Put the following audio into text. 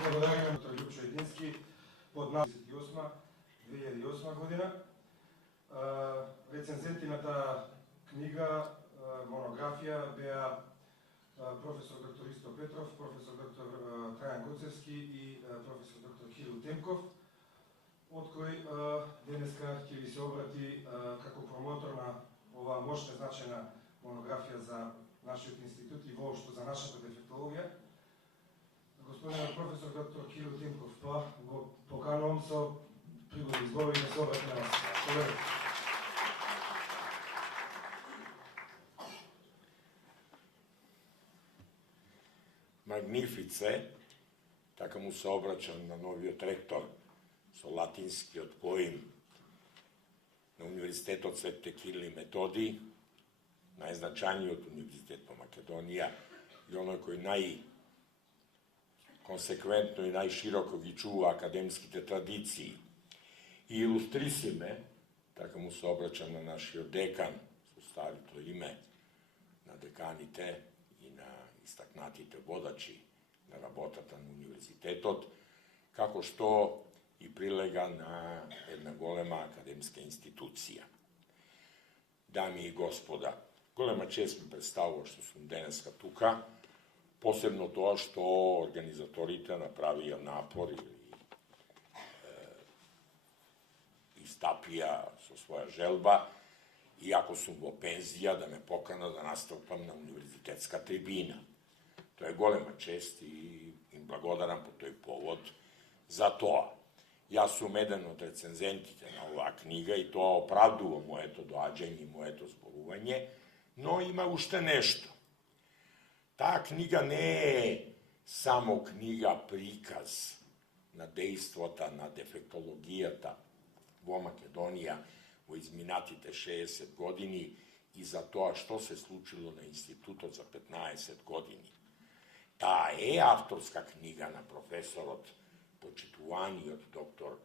благодарим доктор Ljupčo Jedinski под 2008 година. Рецензенти на таа книга, монографија беа професор доктор Исто Петров, професор доктор Трајан Гоцевски и професор доктор Кирил Темков, од кој денеска ќе ви се обрати како промотор на оваа мощна значајна монографија за нашиот институт и воопшто за нашата дефектологија. Господинот професор доктор Кирил Темков, па го поканувам со пригодни зборови да се обрати на нас. Magnifice, така му се обрачам на новиот ректор со латинскиот поим на Универзитетот Свети Кирил и Методи, најзначајниот универзитет по Македонија и оној кој најконсеквентно и најшироко ги чува академските традиции. И илустрисиме, така му се обрачам на нашиот декан, со старото име на деканите и на истакнатите водачи на работата на универзитетот, како што и прилега на една голема академска институција. Дами и господа, голема чест ми представува што сум денеска тука, посебно тоа што организаторите направија напор и истапија со своја желба, иако сум во пензија, да ме покана да настапам на универзитетска трибина. Тоа е голема чест и им благодарам по тој повод за тоа. Јас сум еден од рецензентите на оваа книга и тоа оправдува моето доаѓање и моето зборување, но има уште нешто. Таа книга не е само книга приказ на дејствата на дефектологијата во Македонија во изминатите 60 години и за тоа што се случило на институтот за 15 години. Таа е авторска книга на професорот, почитуваниот доктор